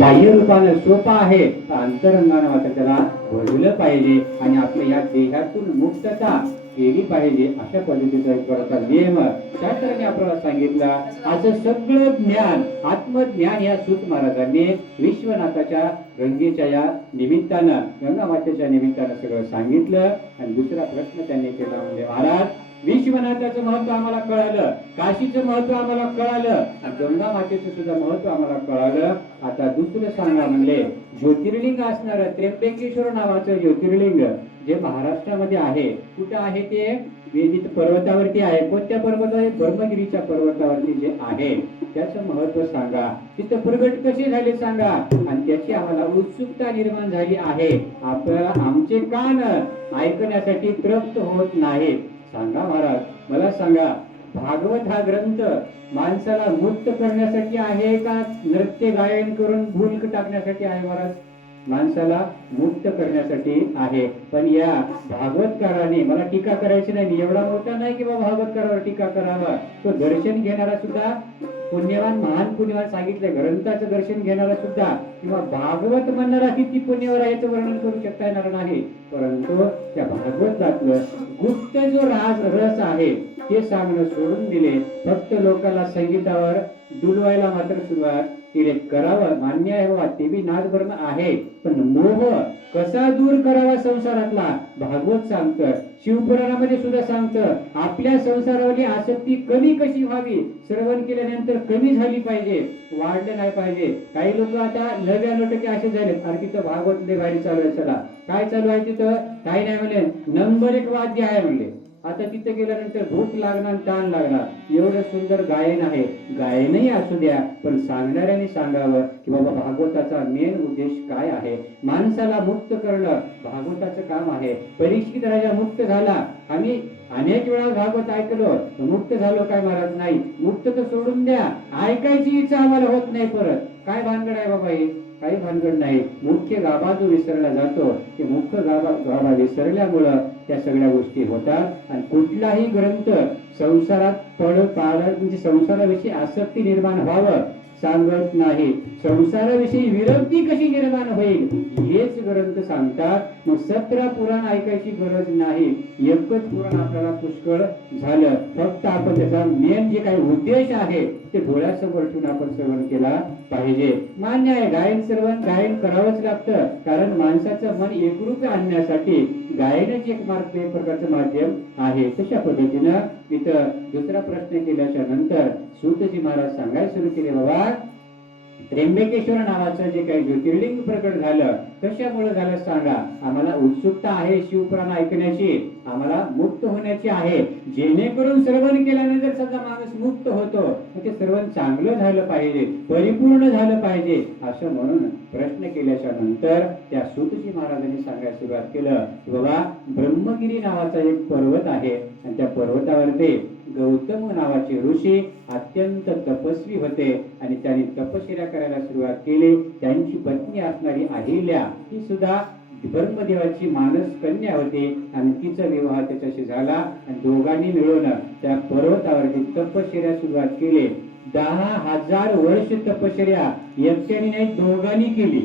बाह्य रूपानं सोपा आहे, अंतरंगानं मात्र त्याला भजलं पाहिजे आणि आपल्या या देहातून मुक्तता केली पाहिजे. अशा पद्धतीचा एक प्रकारचा नियम शास्त्राने आपल्याला सांगितला. असं सगळं ज्ञान, आत्मज्ञान या सूत महाराजांनी विश्वनाथाच्या गंगेच्या या निमित्तानं, गंगा मातेच्या निमित्तानं सगळं सांगितलं. आणि दुसरा प्रश्न त्यांनी केला म्हणजे महाराज, विश्वनाथाचं महत्व आम्हाला कळालं, काशीचं महत्व आम्हाला कळालं, गंगा मातेचं सुद्धा महत्व आम्हाला कळालं. आता दुसरं सांगा म्हणले, ज्योतिर्लिंग असणार त्र्यंबकेश्वर नावाचं ज्योतिर्लिंग जे महाराष्ट्रामध्ये आहे, कुठं आहे ते? वेदित पर्वतावरती आहे. कोणत्या पर्वतावर? ब्रह्मगिरीच्या पर्वतावरती जे आहे, त्याचं महत्व सांगा. तिथं प्रगट कसे झाले सांगा. आणि त्याची आम्हाला उत्सुकता निर्माण झाली आहे. आपल्याला आमचे कान ऐकण्यासाठी तृप्त होत नाहीत. सांगा महाराज, मला सांगा, भागवत हा ग्रंथ माणसाला मुक्त करण्यासाठी आहे का नृत्य गायन करून भूल टाकण्यासाठी आहे? महाराज, माणसाला मुक्त करण्यासाठी आहे. पण या भागवतकाराने, मला टीका करायची नाही, एवढा मोठा नाही की बाबा भागवतकारावर टीका करावा. तो दर्शन घेणारा सुद्धा पुण्यवान, महान पुण्यवान सांगितले. ग्रंथाचं दर्शन घेणारा सुद्धा किंवा भागवत म्हणणारा किती पुण्यवान आहे याचं वर्णन करू शकता येणार नाही. परंतु त्या भागवतातलं गुप्त जो रस आहे ते सांगणं सोडून दिले. फक्त लोकांना संगीतावर डुलवायला मात्र सुरुवात केली. करावं, मान्य आहे बाबा, ते बी नादब्रह्म आहे, पण मोह कसा दूर करावा संसारातला भागवत सांगतं. शिवपुराणामध्ये सुद्धा सांगतं, आपल्या संसारावरची आसक्ती कमी कशी व्हावी, श्रवण केल्यानंतर कमी झाली पाहिजे, वाढलं नाही पाहिजे. काही लोक आता 99% असे झाले, अरे तिथं भागवत लय भारी चालू आहे, चला काय चालू आहे तिथं? काही नाही म्हणले, नंबर 1 वाद्य आहे म्हणले. आता तिथे गेल्यानंतर भूक लागणार, ताण लागणार. एवढं सुंदर गायन आहे, गायनही असू द्या, पण सांगणाऱ्याने सांगावं की बाबा भागवताचा मेन उद्देश काय आहे. माणसाला मुक्त करणं भागवताचं काम आहे. परीक्षित राजा मुक्त झाला, आम्ही अनेक वेळा भागवत ऐकलो, मुक्त झालो काय महाराज? नाही, मुक्त तर सोडून द्या, ऐकायची इच्छा आम्हाला होत नाही परत. काय भानगड आहे बाबा हे? काही भानगड नाही. मुख्य गाभा जो विसरला जातो, ते मुख्य गाभा विसरल्यामुळं त्या सगळ्या गोष्टी होतात. आणि कुठलाही ग्रंथ संसारात म्हणजे संसाराविषयी आसक्ती निर्माण व्हावं सांगत नाही. संसाराविषयी विरक्ती कशी निर्माण होईल हेच ग्रंथ सांगतात. मग 17 पुराण ऐकायची गरज नाही, एकच पुराण आपल्याला पुष्कळ झालं. फक्त आपण त्याचा मेन जे काही उद्देश आहे ते डोळ्यासमोर ठेवून आपण श्रवण केला पाहिजे. मान्य आहे, गायन श्रवण गायन करावंच लागतं, कारण माणसाचं मन एकरूप आणण्यासाठी गायनच एक मार्ग, एक प्रकारचं माध्यम आहे. तशा पद्धतीनं इथं दुसरा प्रश्न केल्याच्या नंतर सूतजी महाराज सांगायला सुरू केले, बाबा त्र्यंबकेश्वर नावाचं जे काही ज्योतिर्लिंग प्रकट झालं, कशामुळे झालं सांगा. आम्हाला उत्सुकता आहे शिवपुराण ऐकण्याची, आम्हाला मुक्त होण्याची आहे. जेणेकरून श्रवण केल्यानंतर सगळा माणूस मुक्त होतो, ते श्रवण चांगलं झालं पाहिजे, परिपूर्ण झालं पाहिजे, असं म्हणून प्रश्न केल्याच्या नंतर त्या सूतजी महाराजांनी सांगायला सुरुवात केलं की बाबा ब्रह्मगिरी नावाचा एक पर्वत आहे, आणि त्या पर्वतावरती गौतम नावाचे ऋषी अत्यंत तपस्वी होते, आणि त्यांनी तपश्चर्या करायला सुरुवात केली. त्यांची पत्नी असणारी अहिल्या ही सुद्धा ब्रह्मदेवाची मानस कन्या होती, आणि तिचा विवाह त्याच्याशी झाला. आणि दोघांनी मिळून त्या पर्वतावरती तपश्चर्या सुरुवात केली. 10,000 वर्ष तपश्चर्या एकट्याने नाही, दोघांनी केली.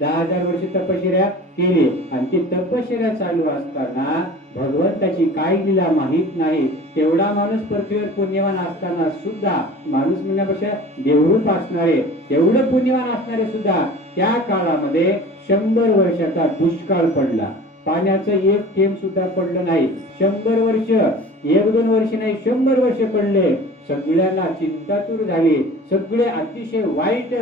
10,000 वर्ष तपश्चर्या केली. आणि ती तपश्चर्या चालू असताना भगवंताची काय लीला माहित नाही. तेवढा माणूस पृथ्वीवर पुण्यवान असताना सुद्धा, माणूस म्हणण्यापेक्षा देवरूप असणारे, तेवढं पुण्यवान असणारे सुद्धा त्या काळामध्ये 100 वर्षाचा दुष्काळ पडला. पाण्याचं एक थेंब सुद्धा पडलं नाही. 100 वर्ष, 1-2 वर्ष नाही, 100 वर्ष पडले. सगळ्यांना चिंतातूर झाली, सगळे अतिशय वाईट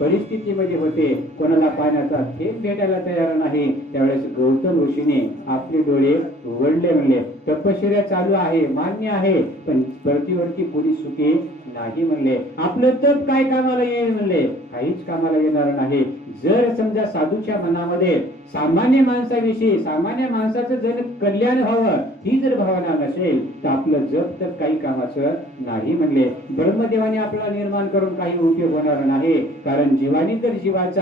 परिस्थितीमध्ये होते. कोणाला पाण्याचा थेंब भेटायला तयार नाही. त्यावेळेस गौतम ऋषीने आपले डोळे उघडले, म्हणले तपश्चर्या चालू आहे, मान्य आहे, पण पृथ्वीवरती कोणी सुखी नाही म्हणले. आपलं तप काय कामाला येईल म्हणले? काहीच कामाला येणार नाही. जर समजा साधूच्या मनामध्ये सामान्य माणसाविषयी, सामान्य माणसाचं जर कल्याण व्हावं ही जर भावना नसेल तर आपलं जप तर काही कामाचं नाही म्हणले. ब्रह्मदेवाने आपल्याला निर्माण करून काही उपयोग होणार नाही, कारण जीवानी जर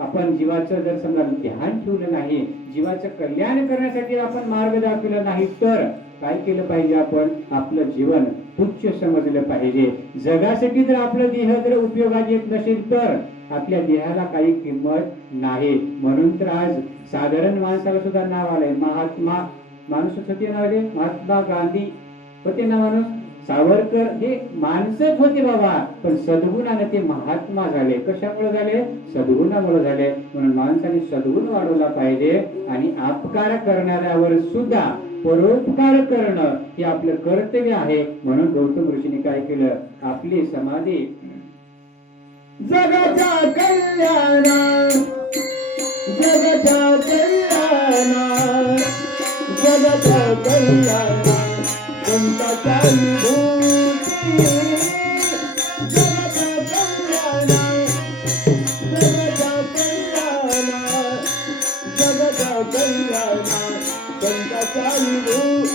आपण जीवाचं जर समजा ध्यान ठेवलं नाही, जीवाचं कल्याण करण्यासाठी आपण मार्ग दाखवला नाही, तर काय केलं पाहिजे? आपण आपलं जीवन तुच्छ समजलं पाहिजे. जगासाठी जर आपलं देह जर उपयोगात येत नसेल तर आपल्या देहाला काही किंमत नाही. म्हणून तर आज साधारण माणसाला सुद्धा नाव आलंय. महात्मा माणूस होते नाव आले, महात्मा गांधी होते ना माणूस, सावरकर हे माणसंच होते बाबा, पण सद्गुणाने ते महात्मा झाले. कशामुळे झाले? सद्गुणामुळे झाले. म्हणून माणसाने सद्गुण वाढवला पाहिजे आणि अपकार करणाऱ्यावर सुद्धा परोपकार करणं हे आपलं कर्तव्य आहे. म्हणून गौतम ऋषीने काय केलं? आपली समाधी जगाच्या कल्याणा, जगाच्या कल्याणा, जगाच्या कल्याणा संताचा विभूती. जगाच्या कल्याणा, जगाच्या कल्याणा, जगाच्या कल्याणा संताचा विभूती.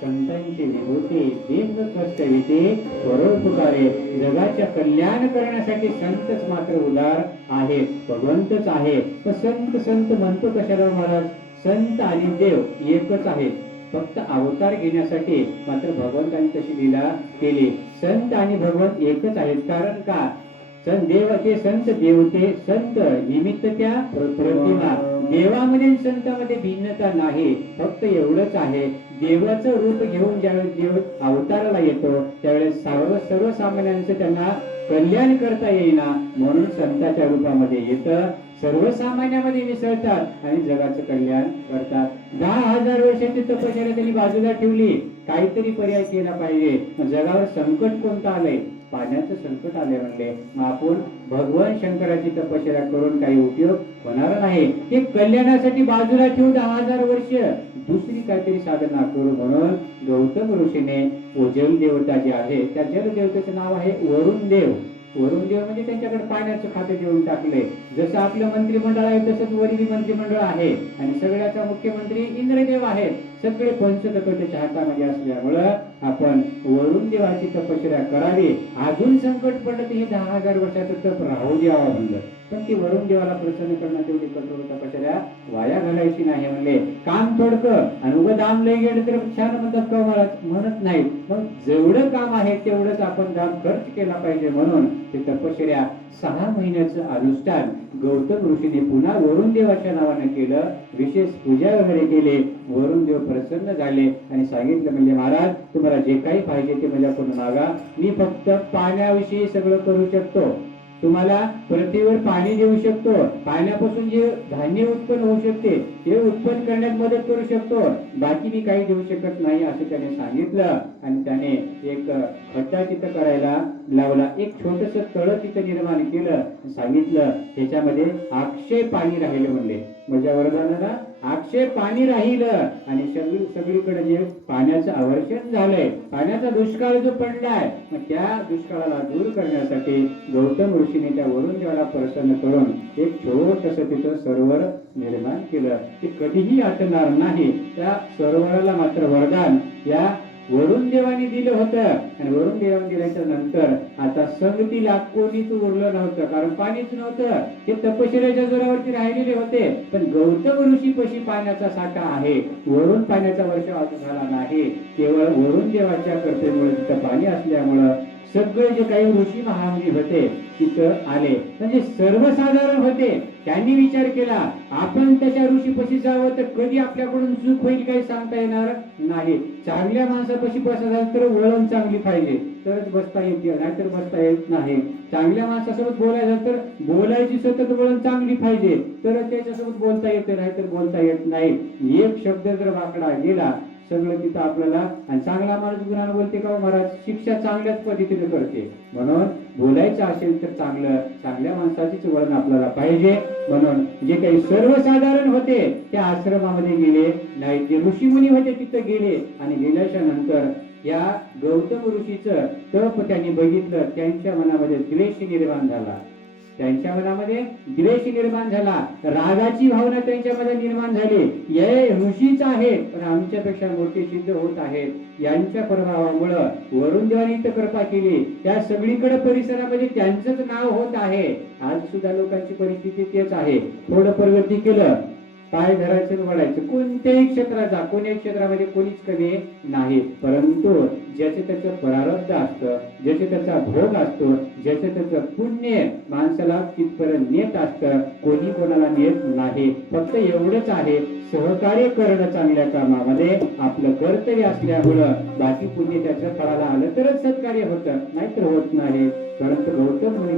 संतांची विभूती दीर्घ कष्ट विते परोपकारे. जगाच्या कल्याण करण्यासाठी संतच मात्र उदार आहेत, भगवंतच आहे. पण संत संत म्हणतो कशाला महाराज? संत आणि देव एकच आहेत, फक्त अवतार घेण्यासाठी मात्र भगवंतांनी तशी लीला केली. संत आणि भगवंत एकच आहेत. कारण का? देव ते संत, देवते संत, निमित्त त्या प्रतिमा. देवामध्ये संतांमध्ये भिन्नता नाही, फक्त एवढंच आहे. देवाचं रूप घेऊन ज्यावेळेस देव अवताराला येतो त्यावेळेस सर्वसामान्यांचं त्यांना कल्याण करता येईना, म्हणून संतांच्या रूपामध्ये येतं, सर्वसामान्यामध्ये मिसळतात आणि जगाचं कल्याण करतात. 10,000 वर्षाची तपश्चर्या त्यांनी बाजूला ठेवली, काहीतरी पर्याय केला पाहिजे. जगावर संकट कोणतं आलंय? पाण्याचं संकट आले म्हणले. मग आपण भगवान शंकराची तपश्चर्या करून काही उपयोग होणार नाही. ते कल्याणासाठी बाजूला ठेवू 10,000 वर्ष, दुसरी काहीतरी साधना करू. म्हणून गौतम ऋषीने जल देवता जी आहे त्या जल देवतेचं नाव आहे वरुण देव. वरुण देव म्हणजे त्यांच्याकडे पाण्याचं खाते देऊन टाकले. जसं आपलं मंत्रिमंडळ आहे तसंच वरील मंत्रिमंडळ आहे आणि सगळ्याचा मुख्यमंत्री इंद्रदेव आहे. सगळे पंचतत्व त्याच्या हातामध्ये असल्यामुळं आपण वरुण देवाची तपश्चर्या करावी. अजून संकट पडलं तर हे 10,000 वर्षाचं तप राहू द्यावं म्हणलं. पण ती वरुण देवाला प्रसन्न करणं तेवढी कठोर तपश्चर्या वाया घालायची नाही म्हणले. काम थोडकं आणि उभं दाम लय गेलं तर छान म्हणतात का महाराज? म्हणत नाही. मग जेवढं काम आहे तेवढंच आपण दाम खर्च केला पाहिजे. म्हणून ते तपश्चर्या 6 महिन्याचं अनुष्ठान गौतम ऋषीने पुन्हा वरुण देवाच्या नावाने केलं. विशेष पूजा वगैरे केले. वरुण देव प्रसन्न झाले आणि सांगितलं म्हणजे महाराज तुम्हाला जे काही पाहिजे ते माझ्याकडून मागा, मी फक्त पाण्याविषयी सगळं करू शकतो. तुम्हाला पृथ्वीवर पाणी देऊ शकतो, पाण्यापासून जे धान्य उत्पन्न होऊ शकते ते उत्पन्न करण्यात मदत करू शकतो, बाकी मी काही देऊ शकत नाही असं त्याने सांगितलं. आणि त्याने एक खड्डा तिथं करायला लावला, एक छोटस तळ तिथं निर्माण केलं. सांगितलं त्याच्यामध्ये अक्षय पाणी राहिले म्हणले. माझ्या वरदानाला अक्षय पाणी राहिलं आणि सगळीकडे जे पाण्याचं आवर्षण झालंय, पाण्याचा दुष्काळ जो पडलाय, मग त्या दुष्काळाला दूर करण्यासाठी गौतम ऋषीने त्या वरुण देवाला प्रसन्न करून एक छोटस तिथं सरोवर निर्माण केलं. ते कधीही आटणार नाही. त्या सरोवराला मात्र वरदान या वरुण देवाने दिलं होतं आणि वरुण देवाने दिल्याच्या नंतर आता संगतीला कोणीच उरलं नव्हतं, कारण पाणीच नव्हतं. ते तपश्चर्याच्या जोरावरती राहिलेले होते. पण गौतम ऋषी पशी पाण्याचा साठा आहे, वरून पाण्याचा वर्षाव आता झाला नाही. केवळ वरुण देवाच्या कृपेमुळे तिथं पाणी असल्यामुळं सगळे जे काही ऋषी महामुनी होते तिथं आले, म्हणजे सर्वसाधारण होते. त्यांनी विचार केला आपण त्याच्या ऋषीपाशी जावं तर कधी आपल्याकडून चूक होईल काही सांगता येणार नाही. चांगल्या माणसापाशी बसायचं तर वळण चांगली पाहिजे तरच बसता येते, नाहीतर बसता येत नाही. चांगल्या माणसासोबत बोलायचं तर बोलायची सतत वळण चांगली पाहिजे तरच त्याच्यासोबत बोलता येते, नाहीतर बोलता येत नाही. एक शब्द जर वाकडा गेला सगळं तिथं आपल्याला. आणि चांगला माणूस गुणानं बोलते का महाराज, शिक्षा चांगल्याच पद्धतीने करते. म्हणून बोलायचं असेल तर चांगल्या माणसाचीच वळण आपल्याला पाहिजे. म्हणून जे काही सर्वसाधारण होते त्या आश्रमामध्ये गेले नाही, जे ऋषीमुनी होते तिथं गेले. आणि गेल्याच्या नंतर या गौतम ऋषीचं तप त्यांनी बघितलं. त्यांच्या मनामध्ये द्वेष निर्माण झाला, त्यांच्या मनामध्ये द्वेष निर्माण झाला, रागाची भावना त्यांच्यामध्ये निर्माण झाली. हे ऋषीच आहे पण आमच्यापेक्षा मोठे सिद्ध होत आहेत. यांच्या प्रभावामुळं वरुण देवाने इथं कृपा केली. त्या सगळीकडे परिसरामध्ये त्यांचंच नाव होत आहे. आज सुद्धा लोकांची परिस्थिती तेच आहे. थोडं प्रगती केलं पाय धरायचं वडायचं, कोणत्याही क्षेत्रात जा, कोणत्याही क्षेत्रामध्ये कोणीच कमी नाही. परंतु ज्याचे त्याचं प्रारब्ध असतं, ज्याचे त्याचा भोग असतो, ज्याचे त्याचं पुण्य माणसाला तिथपर्यंत नेत असतं, कोणी कोणाला नेत नाही. फक्त एवढंच आहे, सहकार्य करणं चांगल्या कामामध्ये आपलं कर्तव्य असल्यामुळं बाकी पुण्य त्याच्या फळाला आलं तरच सत्कार्य होतं, नाहीतर होत नाही. परंतु गौतम मुनीच्या